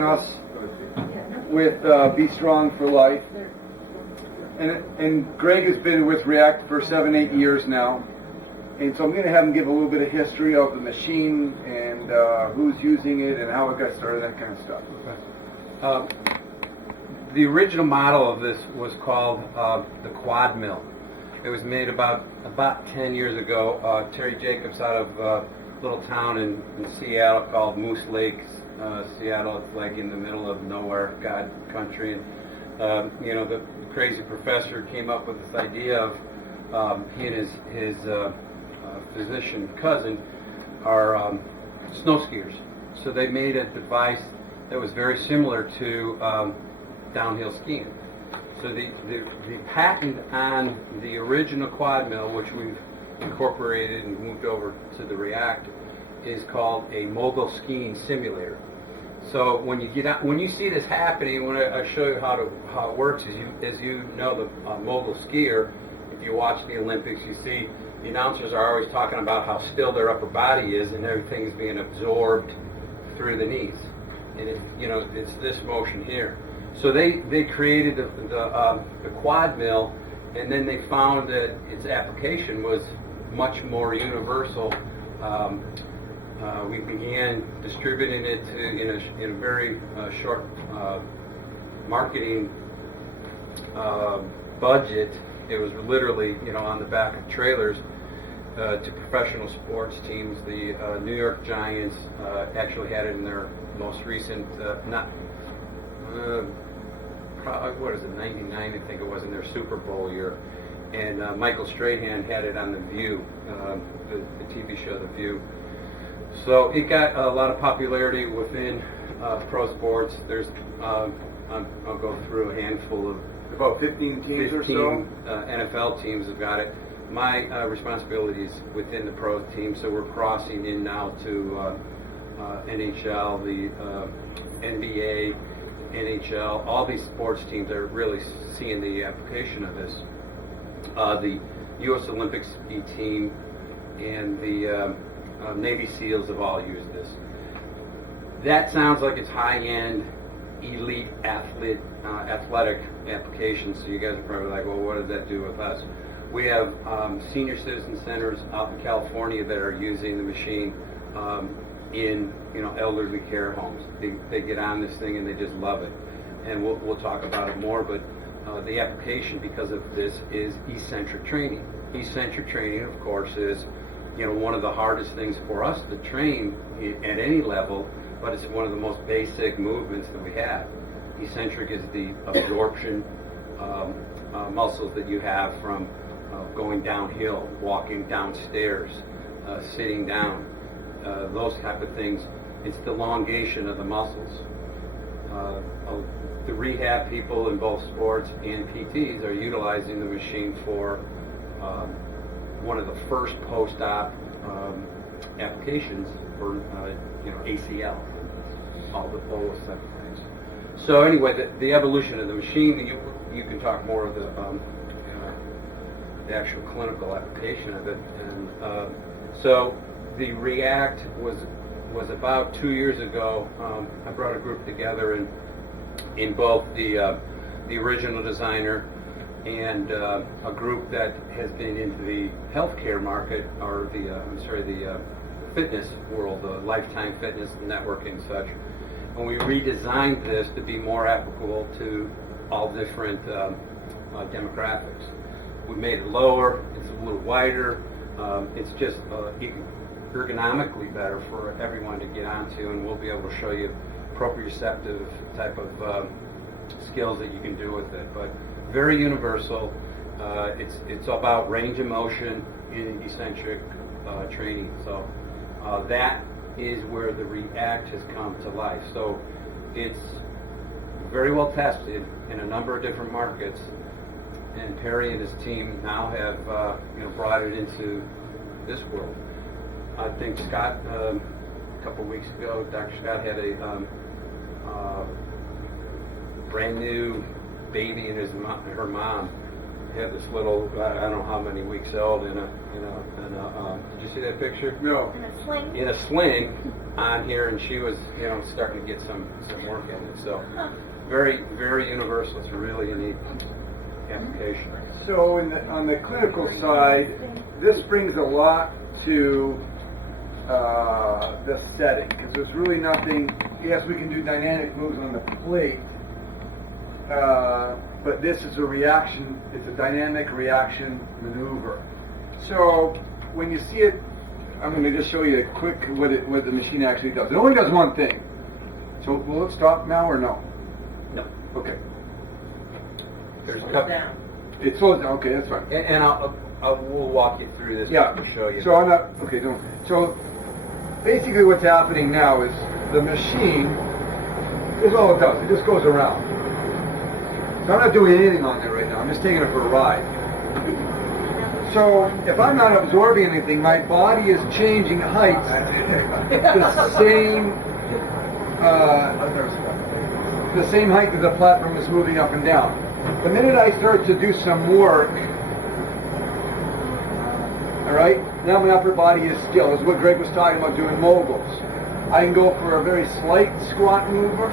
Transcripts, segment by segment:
having us with Be Strong for Life. And Greg has been with React for 7-8 years now. And so I'm going to have him give a little bit of history of the machine and who's using it and how it got started, that kind of stuff. The original model of this was called the quad mill. It was made about 10 years ago. Terry Jacobs out of a little town in Seattle called Moose Lake, Seattle. It's like in the middle of nowhere, God country. And the crazy professor came up with this idea of he and his physician cousin are snow skiers. So they made a device that was very similar to downhill skiing. So the patent on the original quad mill, which we've incorporated and moved over to the React, is called a mogul skiing simulator. So when you get out, when you see this happening, when I show you how it works, as you know, the mogul skier, if you watch the Olympics, you see the announcers are always talking about how still their upper body is and everything is being absorbed through the knees, and it's this motion here. So they created the quad mill, and then they found that its application was much more universal. We began distributing it in a very short marketing budget. It was literally on the back of trailers to professional sports teams. The New York Giants actually had it in their most recent what is it, 99, I think it was, in their Super Bowl year. And Michael Strahan had it on The View, the TV show The View. So it got a lot of popularity within pro sports. There's, I'll go through a handful of About 15 teams or so? NFL teams have got it. My responsibility is within the pro team, so we're crossing in now to NHL, the NBA, NHL, all these sports teams are really seeing the application of this. The U.S. Olympic ski team and the Navy SEALs have all used this. That sounds like it's high-end, elite athletic applications, so you guys are probably like, well, what does that do with us? We have senior citizen centers out in California that are using the machine in elderly care homes. They get on this thing and they just love it, and we'll talk about it more. But the application, because of this, is eccentric training. Eccentric training, of course, is one of the hardest things for us to train at any level, but it's one of the most basic movements that we have. Eccentric is the absorption muscles that you have from going downhill, walking downstairs, sitting down. Those type of things. It's the elongation of the muscles. The rehab people in both sports and PTs are utilizing the machine for one of the first post-op applications for ACL, all those type of things. So anyway, the evolution of the machine, you can talk more of the actual clinical application of it, and so. The React was about 2 years ago. I brought a group together in both the original designer and a group that has been into the healthcare market, or the fitness world, the Lifetime Fitness Networking and such. And we redesigned this to be more applicable to all different demographics. We made it lower. It's a little wider. It's just ergonomically better for everyone to get onto, and we'll be able to show you proprioceptive type of skills that you can do with it. But very universal. It's about range of motion in eccentric training. So that is where the React has come to life. So it's very well tested in a number of different markets, and Perry and his team now have brought it into this world. I think Scott, a couple of weeks ago, Dr. Scott had a brand new baby and her mom had this little, I don't know how many weeks old, in a did you see that picture? No. In a sling? In a sling on here, and she was, starting to get some work in it. So very, very universal. It's a really unique application. So on the clinical side, this brings a lot to the setting, because there's really nothing. Yes, we can do dynamic moves on the plate, but this is a reaction. It's a dynamic reaction maneuver. So when you see it, I'm going to just show you a quick what the machine actually does. It only does one thing. So will it stop now or no? No. Okay. There's Slow down. It slows down. Okay, that's fine. And we'll walk you through this. Yeah. To show you. So I'm not okay. So basically, what's happening now is the machine is all it does. It just goes around. So I'm not doing anything on there right now. I'm just taking it for a ride. So if I'm not absorbing anything, my body is changing heights. The same height that the platform is moving up and down. The minute I start to do some work, all right, now my upper body is still. Is what Greg was talking about doing moguls. I can go for a very slight squat maneuver,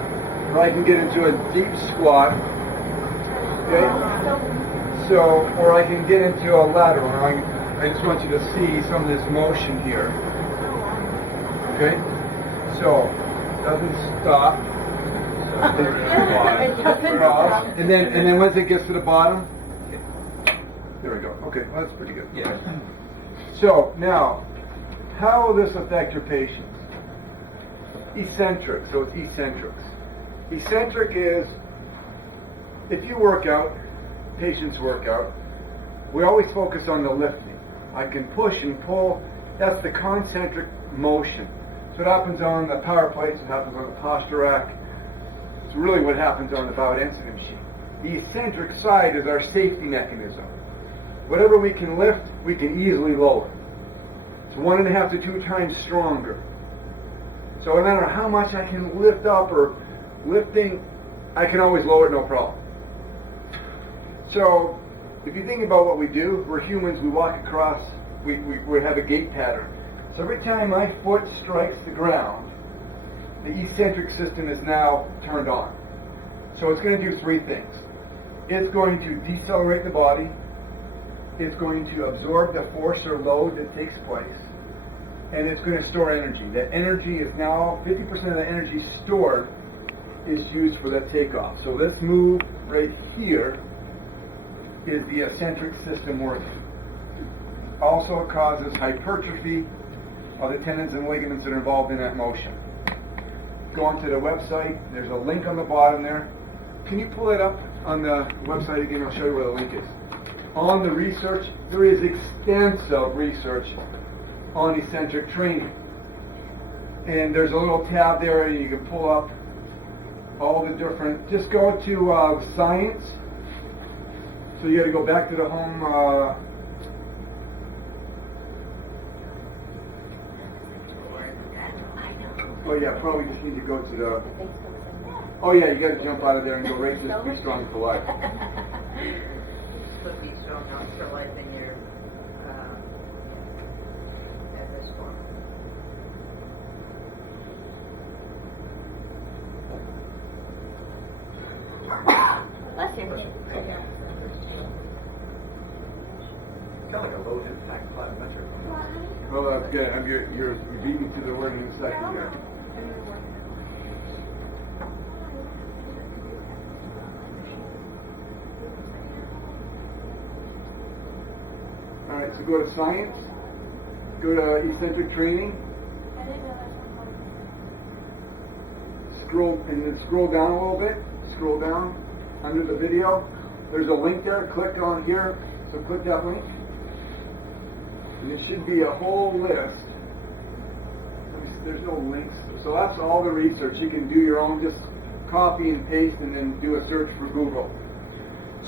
or I can get into a deep squat. Okay. So, or I can get into a lateral. I just want you to see some of this motion here. Okay? So, doesn't stop. And then once it gets to the bottom, there we go. Okay, well, that's pretty good. Yeah. So, now, how will this affect your patients? Eccentric, so it's eccentrics. Eccentric is, if you work out, patients work out, we always focus on the lifting. I can push and pull. That's the concentric motion. So it happens on the power plates, it happens on the posture rack. It's really what happens on the biodensity machine. The eccentric side is our safety mechanism. Whatever we can lift, we can easily lower. It's 1.5 to 2 times stronger. So no matter how much I can lift up or lifting, I can always lower it, no problem. So, if you think about what we do, we're humans, we walk across, we have a gait pattern. So every time my foot strikes the ground, the eccentric system is now turned on. So it's going to do 3 things. It's going to decelerate the body, it's going to absorb the force or load that takes place, and it's going to store energy. That energy is now, 50% of the energy stored is used for the takeoff. So this move right here is the eccentric system working. Also, it causes hypertrophy of the tendons and ligaments that are involved in that motion. Go onto the website. There's a link on the bottom there. Can you pull it up on the website again? I'll show you where the link is. On the research, there is extensive research on eccentric training. And there's a little tab there and you can pull up all the different, just go to science. So you got to go back to the home. Oh yeah, probably just need to go to the. Oh yeah, you got to jump out of there and go right to Be Strong for Life. Put Be Strong for Life in your address form. Bless you. Sound like a low impact plyometric. Well, that's good. You're beating to the word in a second here. All right, so go to science. Go to eccentric training. Scroll and then scroll down a little bit. Scroll down under the video. There's a link there. Click on here. So click that link. And it should be a whole list. There's no links. So that's all the research. You can do your own, just copy and paste and then do a search for Google.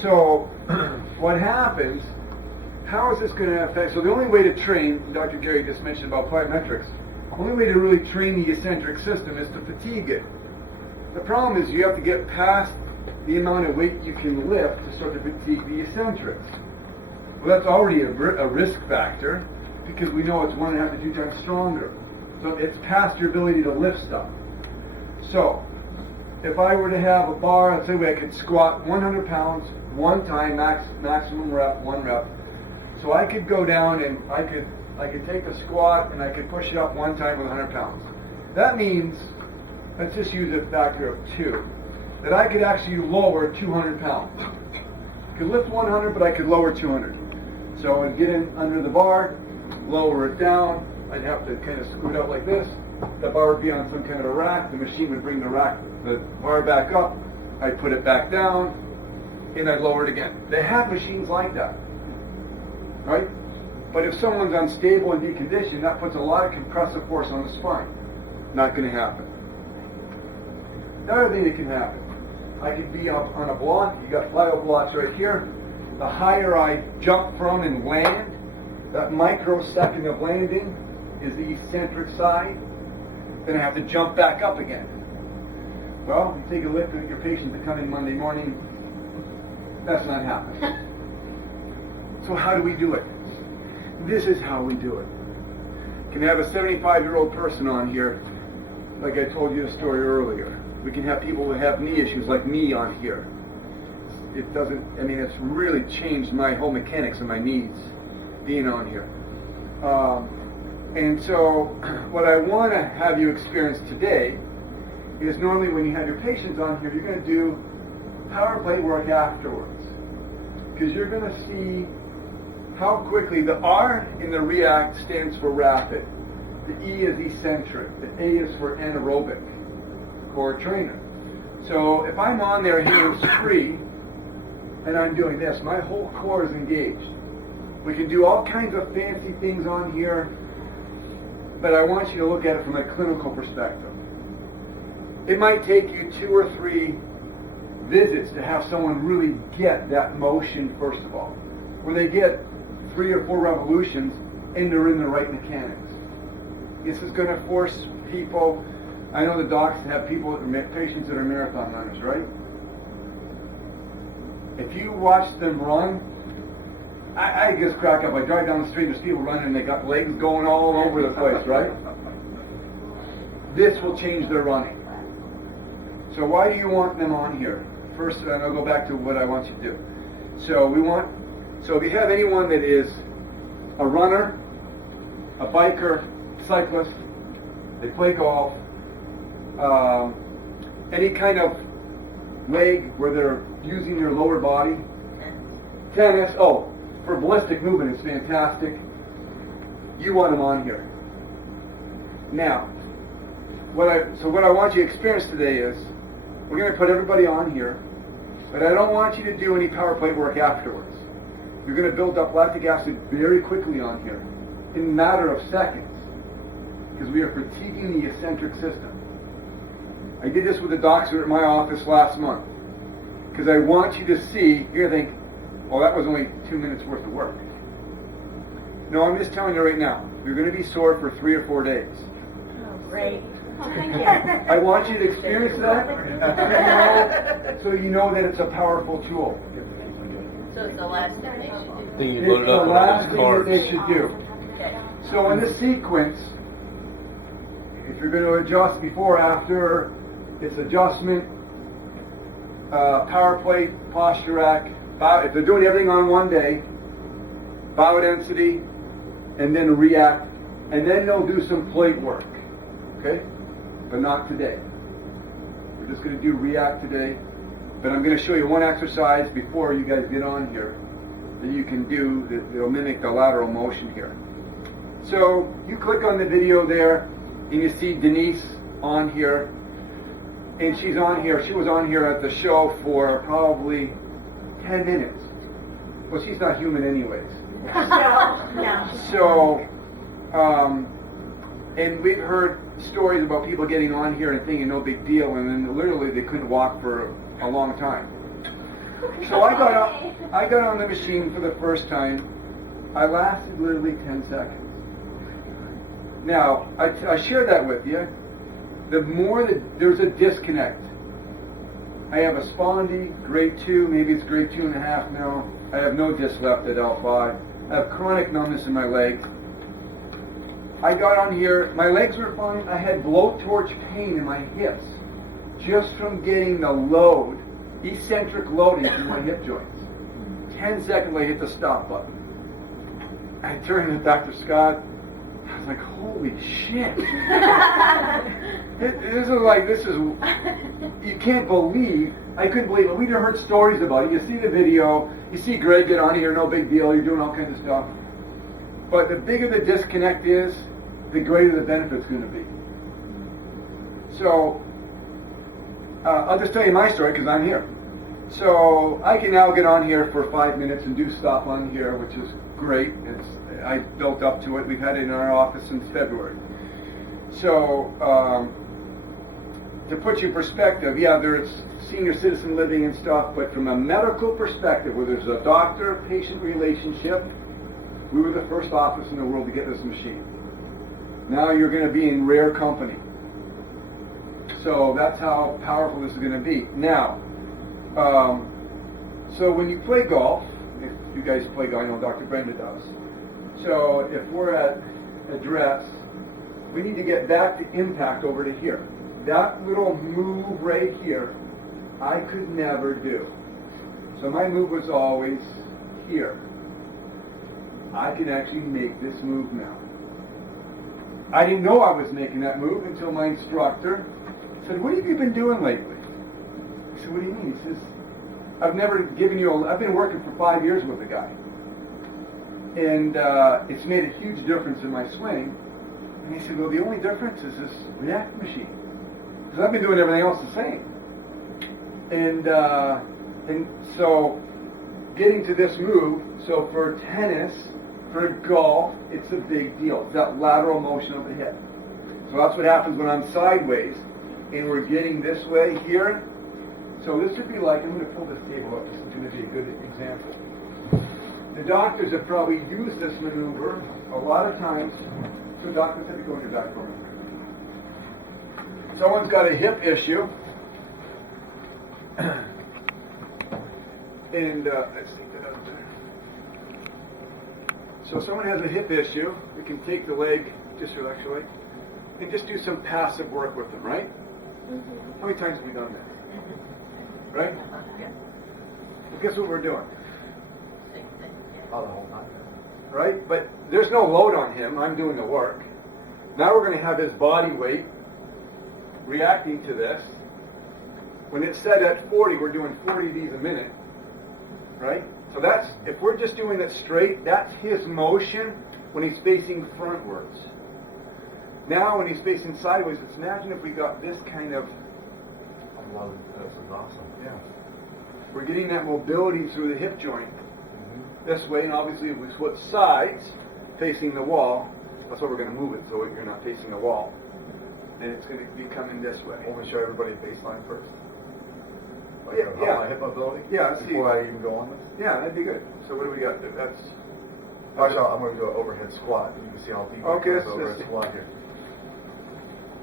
So what happens, how is this going to affect, so the only way to train, Dr. Gary just mentioned about plyometrics, the only way to really train the eccentric system is to fatigue it. The problem is you have to get past the amount of weight you can lift to start to fatigue the eccentrics. Well, that's already a risk factor because we know it's 1.5 to 2 times stronger. So it's past your ability to lift stuff. So if I were to have a bar, let's say I could squat 100 pounds one time, maximum rep, 1 rep. So I could go down and I could take a squat and I could push it up 1 time with 100 pounds. That means, let's just use a factor of 2, that I could actually lower 200 pounds. I could lift 100, but I could lower 200. So I'd get in under the bar, lower it down. I'd have to kind of scoot out like this. The bar would be on some kind of a rack. The machine would bring the bar back up. I'd put it back down, and I'd lower it again. They have machines like that, right? But if someone's unstable and deconditioned, that puts a lot of compressive force on the spine. Not going to happen. The other thing that can happen, I could be up on a block. You got plyo blocks right here. The higher I jump from and land, that microsecond of landing is the eccentric side. Then I have to jump back up again. Well, you take a lift with your patient to come in Monday morning, that's not happening. So how do we do it? This is how we do it. Can have a 75-year-old person on here, like I told you the story earlier. We can have people who have knee issues like me on here. It doesn't, I mean, it's really changed my whole mechanics of my knees being on here. And so what I want to have you experience today is normally when you have your patients on here, you're going to do power plate work afterwards. Because you're going to see how quickly the R in the react stands for rapid. The E is eccentric. The A is for anaerobic, core trainer. So if I'm on there hands free and I'm doing this, my whole core is engaged. We can do all kinds of fancy things on here, but I want you to look at it from a clinical perspective. It might take you 2 or 3 visits to have someone really get that motion, first of all, where they get 3 or 4 revolutions and they're in the right mechanics. This is going to force people. I know the docs have patients that are marathon runners, right? If you watch them run, I just crack up. I drive down the street, there's people running and they got legs going all over the place, right? This will change their running. So why do you want them on here? First, and I'll go back to what I want you to do. So if you have anyone that is a runner, a biker, cyclist, they play golf, any kind of leg where they're using their lower body, tennis, for ballistic movement it's fantastic. You want them on here. Now, what I want you to experience today is, we're going to put everybody on here, but I don't want you to do any power plate work afterwards. You're going to build up lactic acid very quickly on here, in a matter of seconds, because we are fatiguing the eccentric system. I did this with a doctor at my office last month, because I want you to see, you're going to think, well, that was only 2 minutes worth of work. No, I'm just telling you right now, you're going to be sore for 3 or 4 days. Oh, great. Oh, thank you. I want you to experience that, so you know that it's a powerful tool. So it's the last thing they should do. Then you It's load it the up with all last these thing that cards. they should do. Okay. So in this sequence, if you're going to adjust before, after, it's adjustment, power plate, posture rack, bow. If they're doing everything on one day, bow density, and then react, and then they'll do some plate work, okay? But not today. We're just going to do react today, but I'm going to show you one exercise before you guys get on here that you can do that'll mimic the lateral motion here. So you click on the video there, and you see Denise on here, and she's on here. She was on here at the show for probably 10 minutes. Well, she's not human anyways. No. So, and we've heard stories about people getting on here and thinking no big deal, and then literally they couldn't walk for a long time. So I got on the machine for the first time. I lasted literally 10 seconds. Now, I share that with you. The more that there's a disconnect I have a spondy, grade 2, maybe it's grade 2.5 now. I have no disc left at L5. I have chronic numbness in my legs. I got on here, my legs were fine. I had blowtorch pain in my hips just from getting the load, eccentric loading through my hip joints. 10 seconds I hit the stop button. I turned to Dr. Scott. I was like, holy shit. This is, you can't believe, I couldn't believe it. We'd heard stories about it. You see the video, you see Greg get on here, no big deal, you're doing all kinds of stuff. But the bigger the disconnect is, the greater the benefit's going to be. So, I'll just tell you my story because I'm here. So, I can now get on here for 5 minutes and do stuff on here, which is great. I built up to it. We've had it in our office since February. So, to put you in perspective, yeah, there's senior citizen living and stuff, but from a medical perspective, where there's a doctor-patient relationship, we were the first office in the world to get this machine. Now you're going to be in rare company. So that's how powerful this is going to be. Now, so when you play golf, if you guys play golf, I know Dr. Brenda does. So if we're at address, we need to get back to impact over to here. That little move right here, I could never do. So my move was always here. I can actually make this move now. I didn't know I was making that move until my instructor said, what have you been doing lately? I said, what do you mean? He says, I've been working for 5 years with a guy. And it's made a huge difference in my swing. And he said, well, the only difference is this react machine. Because I've been doing everything else the same. And so getting to this move, so for tennis, for golf, it's a big deal. It's that lateral motion of the hip. So that's what happens when I'm sideways and we're getting this way here. So this would be like, I'm going to pull this table up. This is going to be a good example. The doctors have probably used this maneuver a lot of times. So doctors have to go into that corner. Someone's got a hip issue. And let's take that out there. So someone has a hip issue, we can take the leg, just actually, and just do some passive work with them, right? Mm-hmm. How many times have we done that? Right? Yeah. Well, guess what we're doing? Oh, the whole time. Right? But there's no load on him, I'm doing the work. Now we're going to have his body weight reacting to this. When it's set at 40, we're doing 40 of these a minute. Right? So that's, if we're just doing it straight, that's his motion when he's facing frontwards. Now when he's facing sideways, let's imagine if we got this kind of... This is awesome. Yeah. We're getting that mobility through the hip joint. This way, and obviously if we switch sides, facing the wall, that's why we're going to move it, so you're not facing the wall. And it's going to be coming this way. Want me to show everybody baseline first? Like Yeah. my hip mobility? Yeah, let's see. Before I even go on this? Yeah, that'd be good. So what do we got? That's... Actually, I'm going to do an overhead squat. You can see how deep Okay, I let's go overhead see. squat here.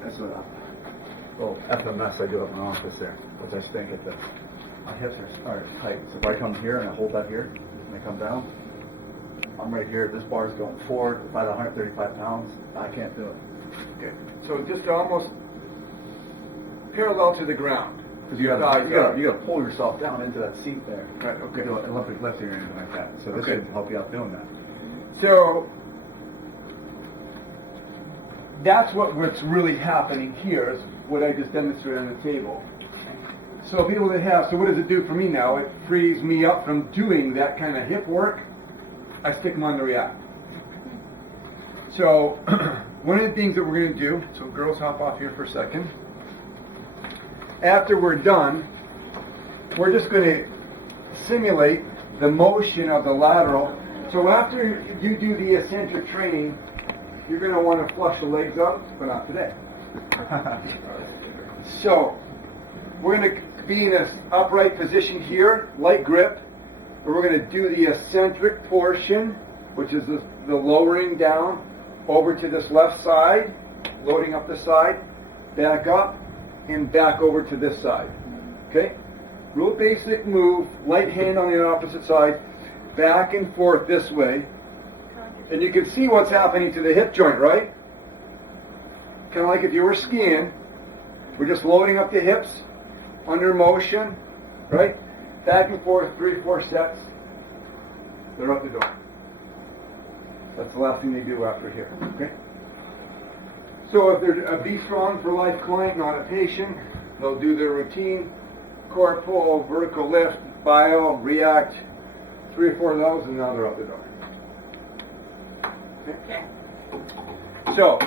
That's what well, FMS I do up in my office there, which I stink at my hips are tight. So if I come here and I hold that here, and I come down, I'm right here. This bar is going forward. If I had 135 pounds, I can't do it. Okay. So just almost parallel to the ground. Because you got to pull yourself down into that seat there. Right, okay. You do an Olympic lift or anything like that. So this Okay. should help you out doing that. So that's what's really happening here is what I just demonstrated on the table. So people that have, so what does it do for me now? It frees me up from doing that kind of hip work. I stick them on the React. So one of the things that we're going to do, so girls hop off here for a second. After we're done, we're just going to simulate the motion of the lateral. So after you do the eccentric training, you're going to want to flush the legs up, but not today. So we're going to be in an upright position here, light grip. We're going to do the eccentric portion, which is the lowering down over to this left side, loading up the side, back up, and back over to this side. Okay? real basic move, light hand on the opposite side, back and forth this way. And you can see what's happening to the hip joint, right? Kind of like if you were skiing. We're just loading up the hips under motion, right? Back and forth, 3 or 4 sets. They're out the door. That's the last thing they do after here, okay? So if they're a Be Strong for Life client, not a patient, they'll do their routine, core pull, vertical lift, bio, react, 3 or 4 of those, and now they're out the door. Okay? So,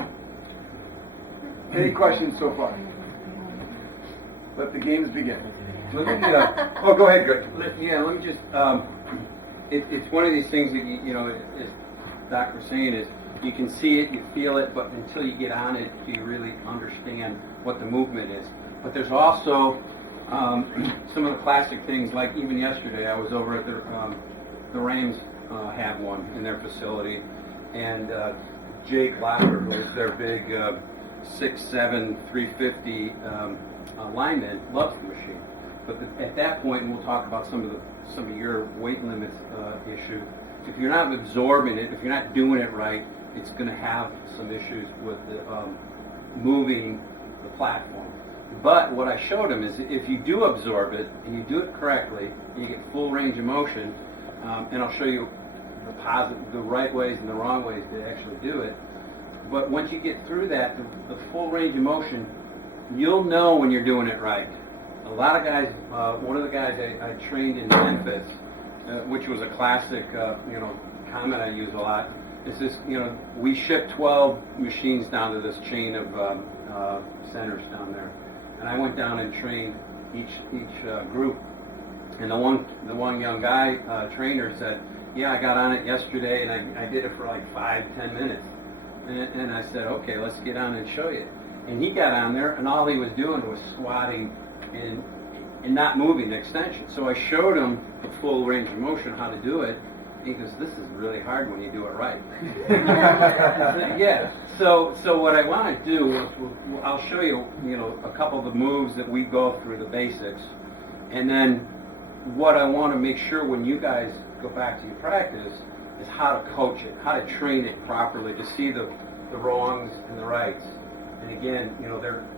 any questions so far? Let the games begin. Let me, Oh, go ahead, Greg. let me just, it's one of these things that, you know, as Doc was saying, is you can see it, you feel it, but until you get on it, do you really understand what the movement is. But there's also some of the classic things, like even yesterday, I was over at the Rams have one in their facility, and Jake Locker, who is their big 6'7", 350 lineman, loves the machine. But at that point, and we'll talk about some of your weight limits issue, if you're not absorbing it, if you're not doing it right, it's going to have some issues with the, moving the platform. But what I showed him is if you do absorb it and you do it correctly, you get full range of motion, and I'll show you the right ways and the wrong ways to actually do it. But once you get through that, the full range of motion, you'll know when you're doing it right. A lot of guys, one of the guys I trained in Memphis, which was a classic, comment I use a lot, is this, we ship 12 machines down to this chain of centers down there. And I went down and trained each group. And the one young guy, trainer, said, yeah, I got on it yesterday and I did it for like 5-10 minutes. And I said, okay, let's get on and show you. And he got on there and all he was doing was squatting and not moving the extension. So I showed him the full range of motion, how to do it. He goes, this is really hard when you do it right. Yeah. So what I want to do is I'll show you, a couple of the moves that we go through, the basics, and then what I want to make sure when you guys go back to your practice is how to coach it, how to train it properly to see the wrongs and the rights. And again,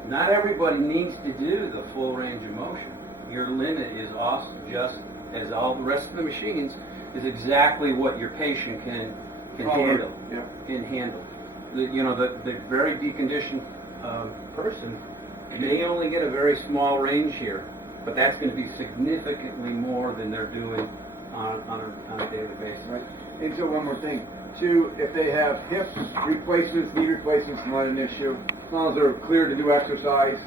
not everybody needs to do the full range of motion. Your limit is also just as all the rest of the machines is exactly what your patient can handle. Yeah. Can handle. The very deconditioned person may only get a very small range here, but that's going to be significantly more than they're doing on a daily basis. Right. And so one more thing. Too, if they have hip replacements, knee replacements, not an issue. As long as they're clear to do exercise,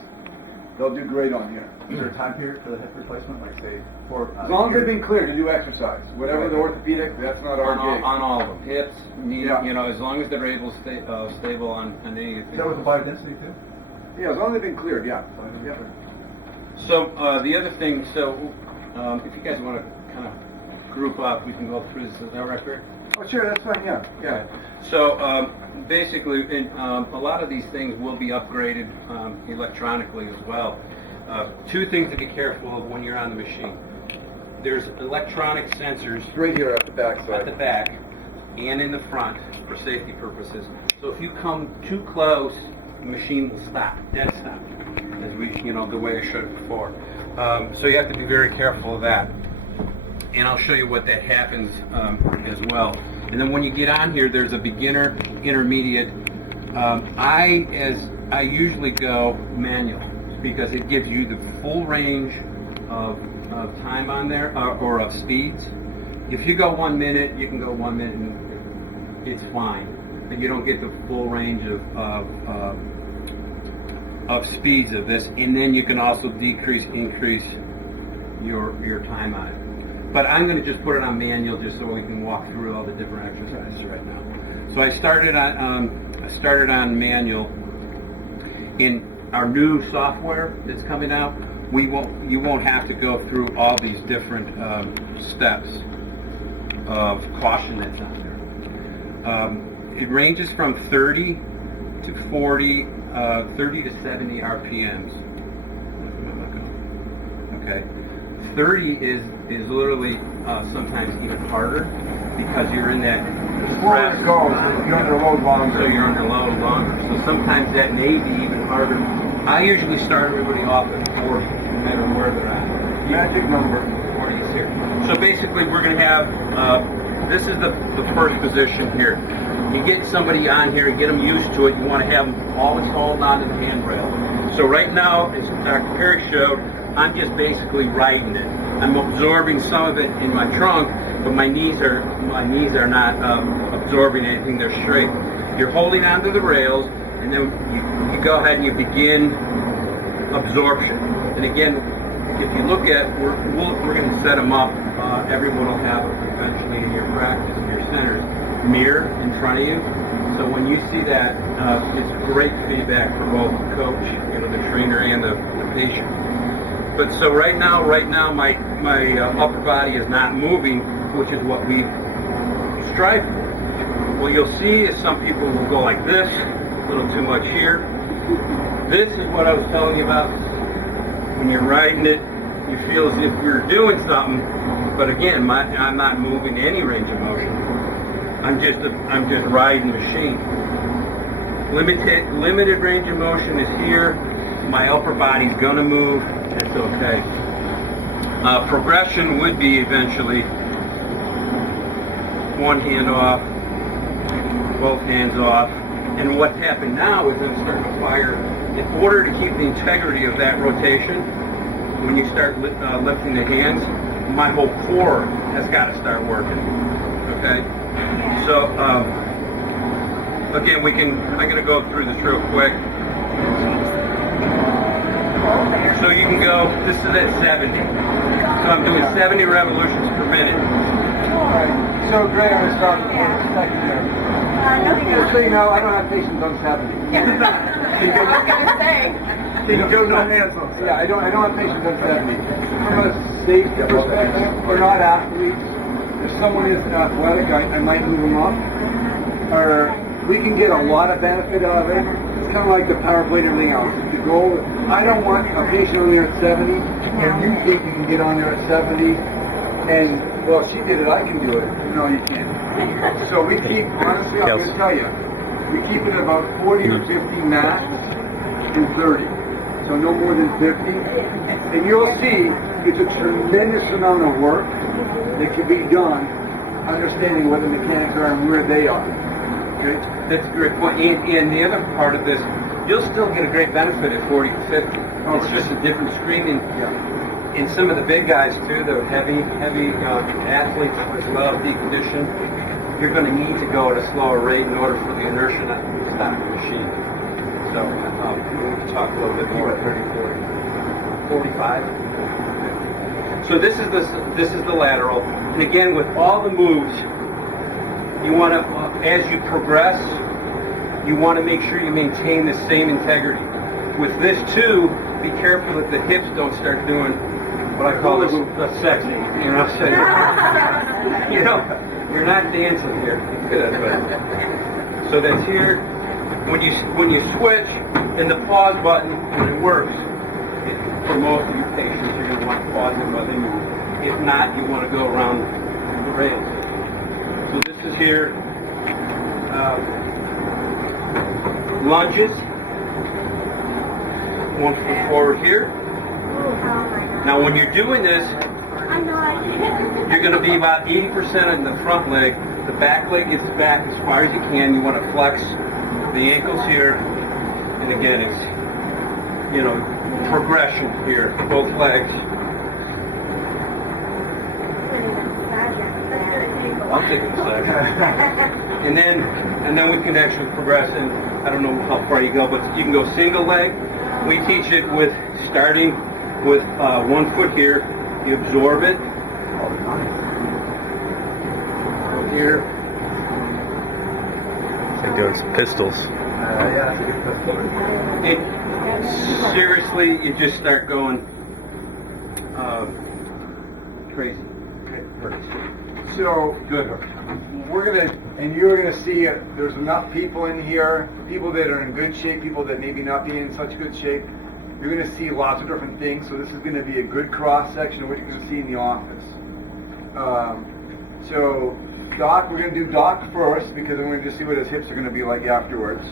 they'll do great on here. Is there a time period for the hip replacement, like say 4? As long as they've been cleared to do exercise, whatever the orthopedic, that's not our gig. On all of them, hips, knees, Yeah. as long as they're able to stay stable on any. Is that with the biodensity too? Yeah, as long as they've been cleared, yeah. Yeah. So the other thing, if you guys want to kind of group up, we can go through this. Is that right, Rick? Oh, sure, that's fine, yeah. Okay. So basically, a lot of these things will be upgraded electronically as well. 2 things to be careful of when you're on the machine. There's electronic sensors Right here at the back at side. the back and in the front for safety purposes. So if you come too close, the machine will stop, dead stop, as the way I showed it before. So you have to be very careful of that. And I'll show you what that happens as well. And then when you get on here, there's a beginner, intermediate. I usually go manual because it gives you the full range of time on there or of speeds. If you go 1 minute, you can go 1 minute and it's fine. But you don't get the full range of speeds of this. And then you can also increase your time on it. But I'm going to just put it on manual just so we can walk through all the different exercises right now. So I started on manual. In our new software that's coming out, you won't have to go through all these different steps of caution that's on there. It ranges from 30 to 40, 30 to 70 RPMs. Okay. 30 is literally sometimes even harder because you're in that The slower it goes, you're under load so longer. you're under load longer. So sometimes that may be even harder. I usually start everybody off at 40, no matter where they're at. Magic number. 40 is here. So basically we're going to have, this is the first position here. You get somebody on here and get them used to it. You want to have them always hold onto the handrail. So right now, as Dr. Perry showed, I'm just basically riding it. I'm absorbing some of it in my trunk, but my knees are not absorbing anything. They're straight. You're holding onto the rails, and then you go ahead and you begin absorption. And again, if you look at, we're going to set them up. Everyone will have eventually in your practice, in your centers, mirror in front of you. So when you see that, it's great feedback for both the coach, the trainer, and the patient. But so right now, my upper body is not moving, which is what we strive for. Well, you'll see is some people will go like this, a little too much here. This is what I was telling you about. When you're riding it, you feel as if you're doing something, but again, I'm not moving any range of motion. I'm just riding machine. Limited range of motion is here. My upper body's gonna move. It's okay. Progression would be eventually one hand off, both hands off. And what's happened now is I'm starting to fire. In order to keep the integrity of that rotation, when you start lifting the hands, my whole core has got to start working. Okay? So, again, I'm going to go through this real quick. So you can go, this is at 70. So I'm doing 70 revolutions per minute. Alright, so Greg, I'm going to start with the second there. Just so you know, I don't have patience on 70. I was gonna say. Yeah, I don't have patience on 70. From a safety perspective, we're not athletes. If someone is athletic, I might move them up. Or we can get a lot of benefit out of it. It's kind of like the power plate and everything else. The goal, I don't want a patient on there at 70, and you think you can get on there at 70, and, well, she did it, I can do it. No, you can't. So we keep, honestly, I'm going to tell you, we keep it about 40 or 50 max and 30. So no more than 50. And you'll see it's a tremendous amount of work that can be done understanding what the mechanics are and where they are. Okay? That's a great point. And the other part of this, you'll still get a great benefit at 40 to 50. It's just a different screening. And some of the big guys too, the heavy athletes as well, deconditioned, you're going to need to go at a slower rate in order for the inertia not to stop the machine. So we can talk a little bit more at 30, 40, 45. So this is the lateral, and again with all the moves, you want to, as you progress, you want to make sure you maintain the same integrity. With this too, be careful that the hips don't start doing what I call the sexy. You know, so you're not dancing here. It's good, but so that's here. When you switch, and the pause button, when it works, for most of your patients, you're going to want to pause the button. If not, you want to go around the rails. So this is here. Lunges. One foot forward here. Now when you're doing this, you're going to be about 80% in the front leg. The back leg gets back as far as you can. You want to flex the ankles here. And again, it's, progression here, both legs. I'll take it a second. And then we can actually progress, and I don't know how far you go, but you can go single leg. We teach it with starting with 1 foot here. You absorb it. Here. It's like doing some pistols. And seriously, you just start going crazy. So Good. you're gonna see there's enough people in here, people that are in good shape, people that maybe not be in such good shape. You're going to see lots of different things, so this is going to be a good cross-section of what you're going to see in the office. So Doc, we're going to do Doc first, because I'm going to just see what his hips are going to be like afterwards.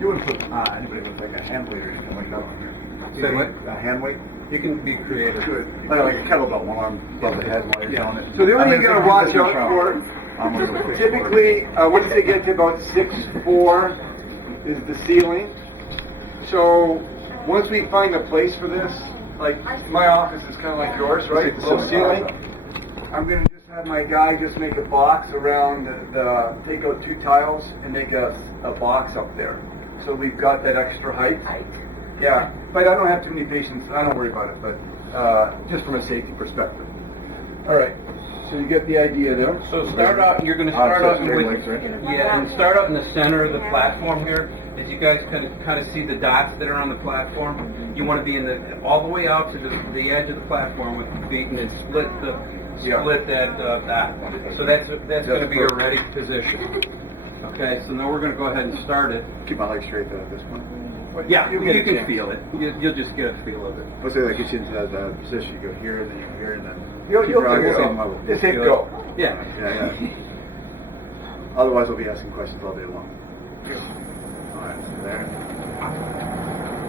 You wouldn't put anybody with like a hand weight or anything like that on here. Say what? A hand weight? You can be creative. Good. Like a kettlebell, one arm above the head while you're on it. So the only thing you got to watch it's a out for, I'm gonna go quick. typically, once they get to about 6'4", is the ceiling. So once we find a place for this, like my office is kind of like yours, right? Low ceiling. I'm going to just have my guy just make a box around take out 2 tiles and make a box up there. So we've got that extra height. Yeah, but I don't have too many patients. I don't worry about it, but just from a safety perspective. All right. So you get the idea there. So start out. You're going to start out straight with legs, right? yeah, and start out in the center of the platform here. As you guys can kind of see the dots that are on the platform, you want to be in the all the way out to the edge of the platform with the feet, and then split that dot. So that's going to be your ready position. Okay. So now we're going to go ahead and start it. Keep my legs straight though at this point. Yeah, you get a can chance. feel it. You'll just get a feel of it. Let's say that gets you into that position. You go here, and then you go here, and then You'll keep your eyes figure the it same out. level. Just hit go. Yeah. Yeah. Otherwise, I'll be asking questions all day long. All right, there.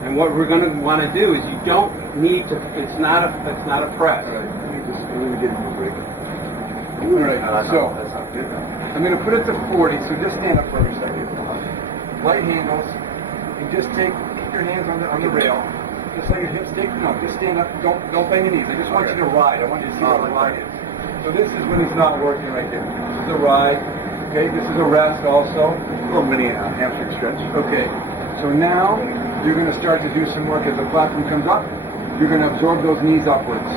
And what we're going to want to do is you don't need to. It's not a press. All right. Let me get into the break. All right. So That's not good. I'm going to put it to 40. So just stand up for a second. Light handles. And just keep your hands on the rail. Just let your hips take. No, just stand up. Don't bend your knees. I just want you to ride. I want you to see what the ride is. So this is when it's not working right there. This is a ride. Okay. This is a rest also. A little mini hamstring stretch. Okay. So now you're going to start to do some work as the platform comes up. You're going to absorb those knees upwards.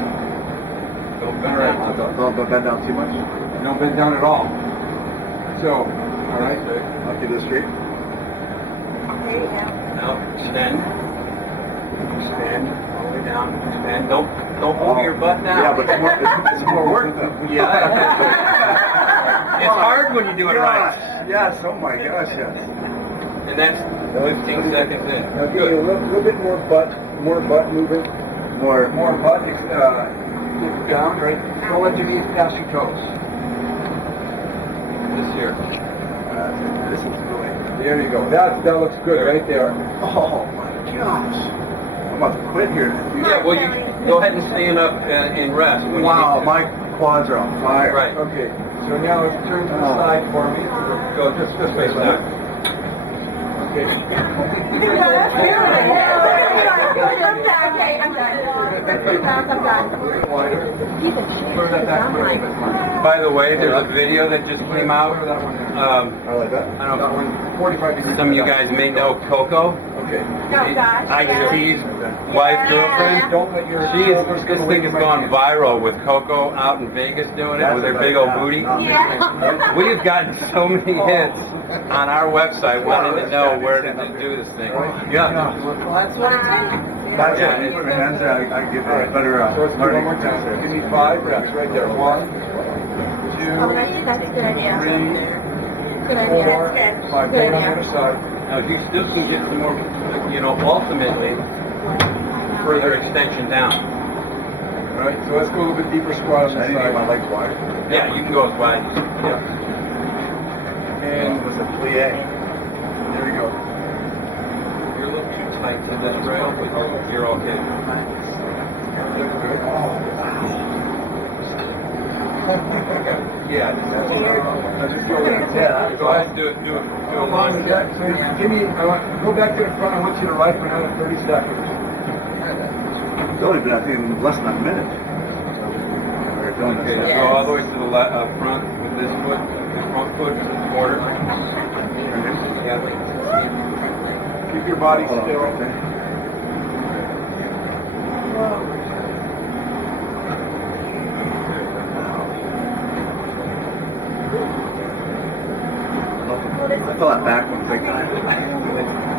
Don't bend All right. down. Don't bend down too much. Don't bend down at all. So, all right. I'll keep this straight. Now extend. Extend all the way down. Extend. Don't move your butt down. Yeah, but it's more work though. Yeah. It's hard when you do it right. Yes. Oh my gosh. Yes. And that's 15 seconds in. Now give me a little bit more butt movement. More Butt down, right? Don't let your knees pass your toes. This here. This is really. There you go. That looks good right there. Oh my gosh. I'm about to quit here. Yeah. Well, you go ahead and stand up and rest. When Wow, you get my quads are on fire. Right. Okay. So now let's turn to the side for me. Go just this way. Now. Okay. Okay, I'm done. A little bit wider. By the way, there's a video that just came out. I like that. I don't That know. one, 45 degrees. Some of you guys may know Coco. Okay. IT's wife, girlfriend. Don't let your This thing has gone viral with Coco out in Vegas doing it with her big old booty. Yeah. We've gotten so many hits on our website wanting to know where to do this thing. Yeah. That's what it's in. That's Yeah, it. That's it. I give a better So let's do one learning more time. test Give there. me 5 reps right there. 1, 2, That's a good idea. 3, Good idea. 4, 5. Go on the other side. Now, if you still can get some more, ultimately, further extension down. All right. So let's go a little bit deeper squat on I the need to get my side. legs wide. Yeah, you can go as wide as Yeah. And And with a plie. there we go. You're a little too tight to this rail, but you're okay. Looks good. Yeah. I'll just go there. Yeah. Go ahead and do it. Do a long Yeah, so give me, go back to the front. I want you to ride for another 30 seconds. It's only been, I think, less than a minute. We're doing Okay, this. go all the way to the front with this foot, the front foot, quarter. Yeah. Keep your body Hold on, still. right there. I feel that back one big time.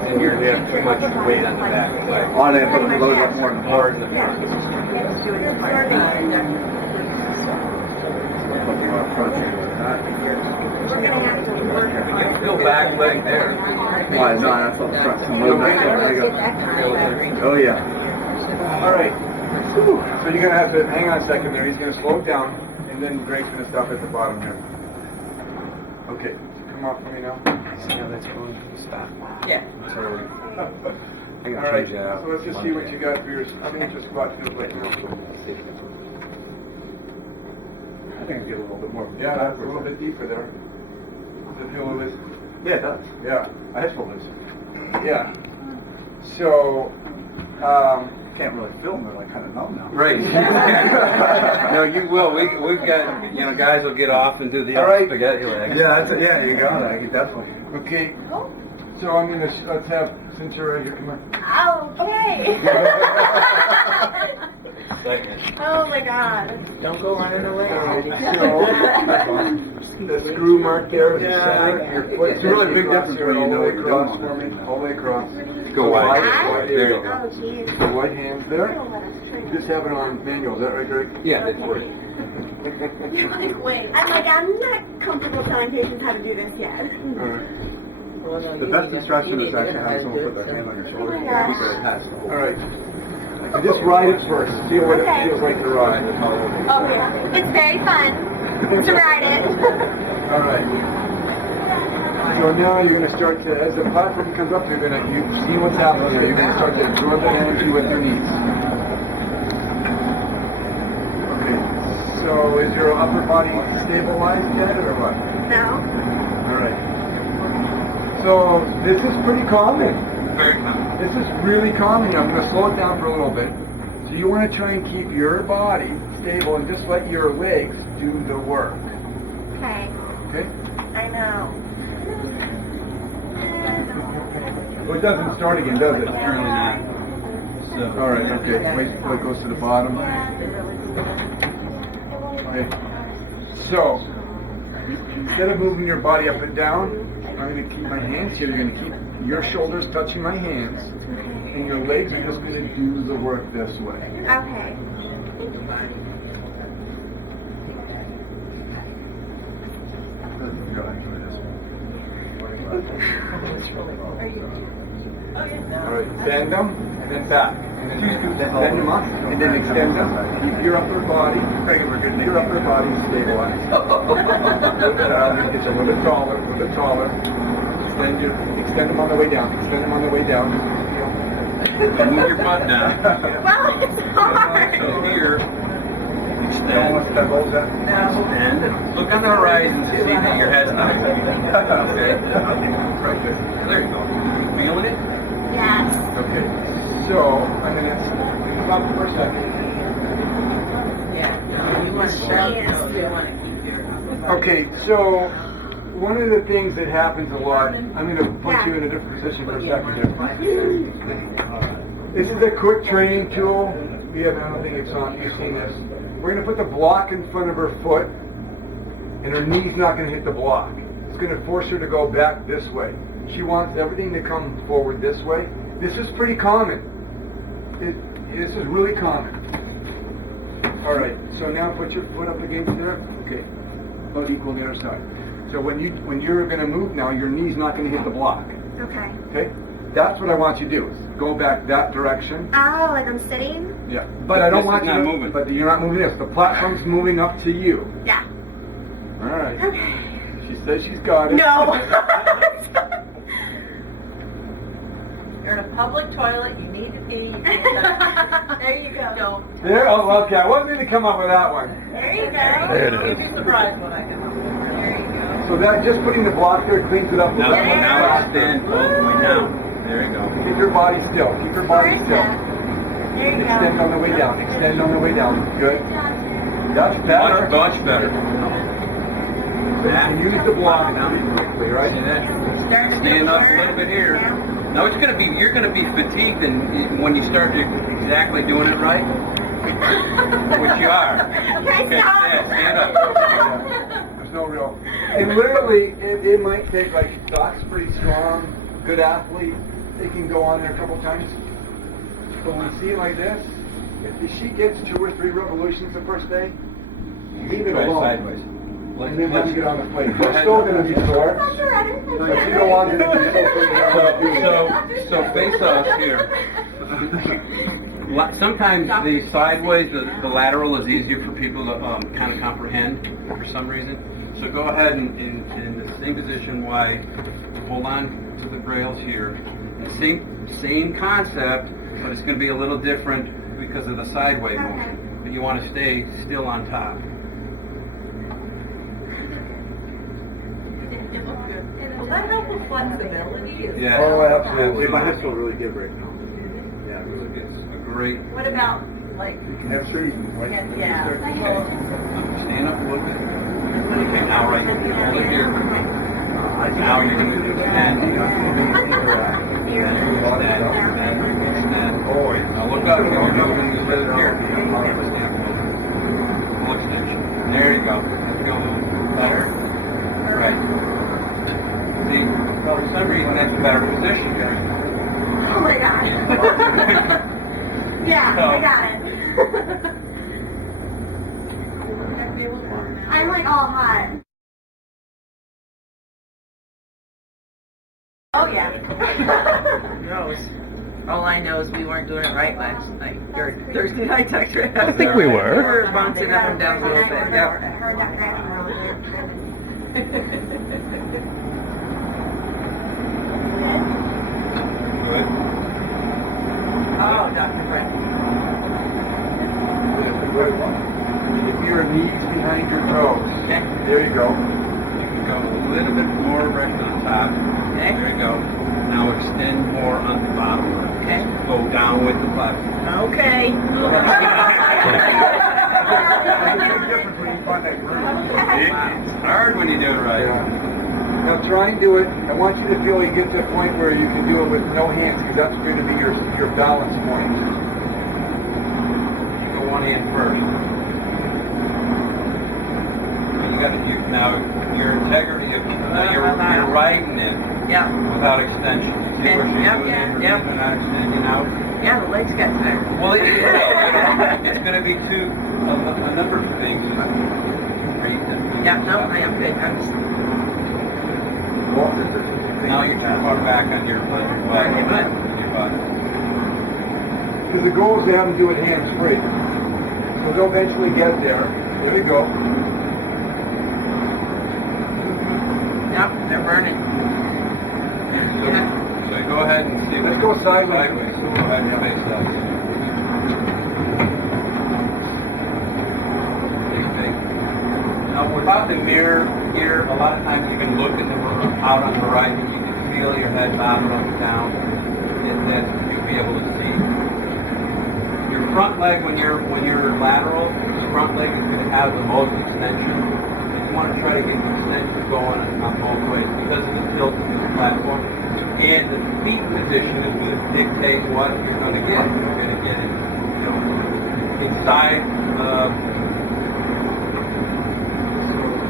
And you have too much weight on the back. It's like, Oh, they put the load up more in the hard part. in the front. Something about front here. Still back leg there. Why? No, that's all front. There you go. Oh yeah. All right. Whew. So you're gonna have to hang on a second there. He's gonna slow it down, and then Greg's gonna stop at the bottom here. Okay. So come off for me now. See how that's going? Stop. Yeah. It's early. I can All right. change that out. So let's just see what you got for your signature squat feels like now. I think I get a little bit more. Yeah, that's a little bit deeper there. Does it feel loose? Yeah, it does. Yeah. I have to loose. Yeah. So, Can't really feel them. They're like kind of numb now. Right. No, you will. We've got, guys will get off and do the All right. spaghetti legs. Yeah, that's it. Yeah, you got it. I can definitely. okay. So I'm gonna let's have, since you're right here, come on. Okay. Second. Oh my god. Don't go running away. So the screw mark there is the center. Your foot. It's a really big difference when you know all the way what you're across doing. for me. All the way across. Go wide. There you Oh go. jeez. The white hands there. Just have it on manual. Is that right, Greg? Yeah, that's right. You're like, wait. I'm like, I'm not comfortable telling patients how to do this yet. All right. The best instruction is actually having someone put their hand on your shoulder. Oh my gosh. Because it has the whole All right. And just ride it first. See what it feels like to ride. Okay. It's very fun to ride it. All right. So now you're going to start to, as the platform comes up, you've seen what's happening here. You're going to start to absorb that energy with your knees. Okay. So is your upper body stabilized yet, or what? No. All right. So this is pretty calming. Very common. This is really calming. I'm going to slow it down for a little bit. So you want to try and keep your body stable and just let your legs do the work. Okay. Okay? I know. Well, it doesn't start again, does it? Really not. So. All right, okay. Wait till it goes to the bottom. Okay. So, instead of moving your body up and down, I'm going to keep my hands here. You're going to keep your shoulders touching my hands, and your legs are just going to do the work this way. Okay. All right, bend them, and then back. And then bend them up, and then extend them. Keep your upper body, your upper body stabilized. Get a little bit taller, a little bit taller. Extend them on the way down. Extend them on the way down. Move your butt down. Well, it's hard. So here, Extend. That holds that. and look on the horizon to see that your head's not moving. Okay? Right there. There you go. Feeling it? Yes. Okay. So I'm gonna stop for a second. Okay, so one of the things that happens a lot, I'm going to put you in a different position for a second here. This is a quick training tool. I don't think it's on, you've seen this. We're going to put the block in front of her foot, and her knee's not going to hit the block. It's going to force her to go back this way. She wants everything to come forward this way. This is pretty common. This is really common. All right, so now put your foot up against there. Okay, about equal on the other side. So when you're going to move now, your knee's not going to hit the block. Okay. Okay, that's what I want you to do. Is go back that direction. Oh, like I'm sitting? Yeah, but I don't This want is you not to, moving. But you're not moving this. The platform's moving up to you. Yeah. All right. Okay. She says she's got it. No. You're in a public toilet, you need to pee. There you go. Don't. There. Oh, okay. I wasn't going to come up with that one. There you go. You'd be surprised when I come up. There you go. So that just putting the block there cleans it up. a Now, little bit. now extend all the way down. There you go. Keep your body still. Keep your body still. There you Extend go. on the way down. Extend on the way down. Good. That's better. Much better. And use the block pretty quickly, right? See that? Stand up a little bit here. Now it's gonna be, you're gonna be fatigued, and when you start exactly doing it right, which you are. Okay, stop. Stand up. There's no real. And literally, it might take, like, Doc's pretty strong, good athlete. They can go on there a couple times. But when you see it like this, if she gets 2 or 3 revolutions the first day, leave it Right, alone. sideways. And then let's get on the plate. Go We're ahead. still gonna be sore, Not sure, I didn't think but you don't want it to be so So face us here. Sometimes the sideways, the lateral is easier for people to kind of comprehend for some reason. So go ahead and in the same position, why hold on to the rails here. Same concept, but it's going to be a little different because of the sideway motion. But you want to stay still on top. It looks good. Will that help with flexibility? Yeah. Oh, absolutely. My hips feel really good right now. Yeah, really good. It's a great. What about, like, Have sure you can yeah. Stand up a little bit. Okay, now right here. Hold it here. Now you're going to do extend. Extend. Oh, yeah. Now look up. You're doing this right here. Full extension. There you go. Feel a little better. Right. See, well, for some reason that's a better position, guys. Oh my god. Yeah, I got it. I'm like all hot. Oh, yeah. Knows. All I know is we weren't doing it right last night, or Thursday night, Dr. I think we were. We were bouncing up and down a little bit, I yep. heard that Good. Oh, Dr. Brett. Keep your knees behind your toes. There you go. You can go a little bit more erect on top. Okay. There you go. Now extend more on the bottom. Okay. Go down with the platform. Okay. It's hard when you do it right. Now try and do it. I want you to feel you get to a point where you can do it with no hands, because that's going to be your balance point. You go one hand first. You got to now your integrity of you're riding it Yeah. without extension. See where she's Yep, doing it? yep. You're not extending out. Yeah, the legs got tired. Well, it will. It's going to be a number of things. Yeah, no, I am good. I'm just, Now you're too far back on your butt. Your butt. Your butt. Because the goal is to have them do it hands-free. So they'll eventually get there. There you go. yep, they're burning. So you go ahead and see. Let's go sideways. So go ahead and face up. Now, without the mirror here, a lot of times you can look at out on the horizon, you can feel your head bobbing up and down, and then you'll be able to see. Your front leg, when you're lateral, your front leg is going to have the most extension. And you want to try to get the extension going on both ways because it's built into the platform. And the feet position is going to dictate what you're going to get. You're going to get it, inside.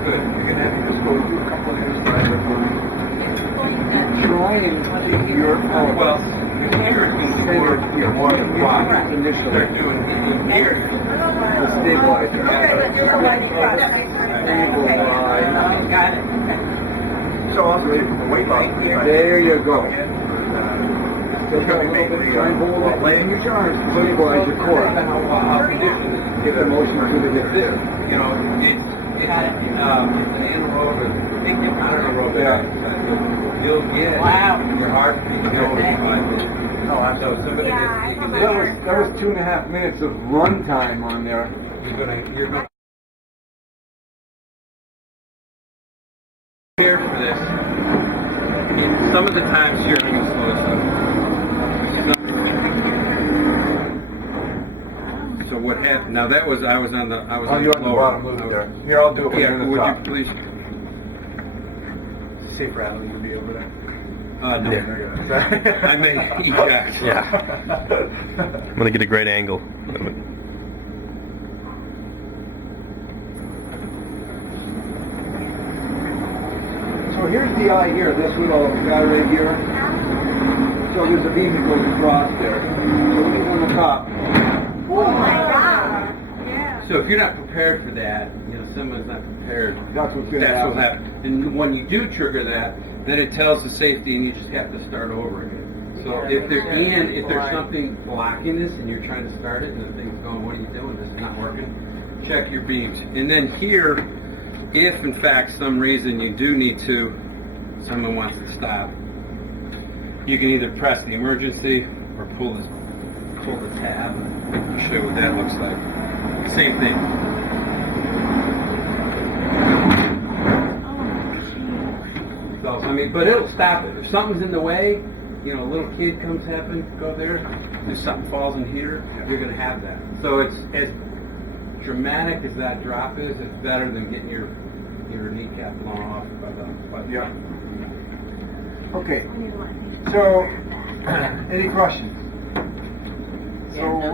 Good. You're going to have to just go do a couple of things right before you try and keep your elbows. Well, here it's going to be more than one. Initially. They're doing here. The stabilizer. Stabilize. Got it. So also, the weight loss. There you go. Still got a little bit of time, hold it, laying your arms, stabilize your core. Get the motion through the hips. You know, it's an anaerobic, anaerobic exercise. You'll get your heart beat going in 5 minutes. Oh, so somebody Yeah, gets, I That was 2.5 minutes of run time on there. you're gonna prepare for this. And some of the times here, let me slow this up. So what happened? Now that was I was on the You're on the lower. bottom loop there. Here, I'll do it when Yeah, you're in would the you top. please? Safe rattling would be over there. No. Yeah. I may eject. Yeah. I'm gonna get a great angle. So here's the eye here, this little guy right here. So there's a beam that goes across there. So when it's on the top, Oh my god. So So if you're not prepared for that, you know, someone's not prepared. That's what's gonna That's what happen. happens. And when you do trigger that, then it tells the safety, and you just have to start over again. So if there's something blocking this, and you're trying to start it, and the thing's going, what are you doing? This is not working. Check your beams. And then here, if in fact some reason you do need to, someone wants to stop, you can either press the emergency or pull the tab. I'll show you what that looks like. Same thing. So I mean, but it'll stop it. If something's in the way, you know, a little kid comes go there. If something falls in here, you're going to have that. So it's as dramatic as that drop is. It's better than getting your kneecap blown off by the Yeah. Okay. So, any questions? So Yeah,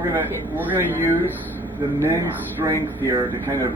we're gonna use the men's strength here to kind of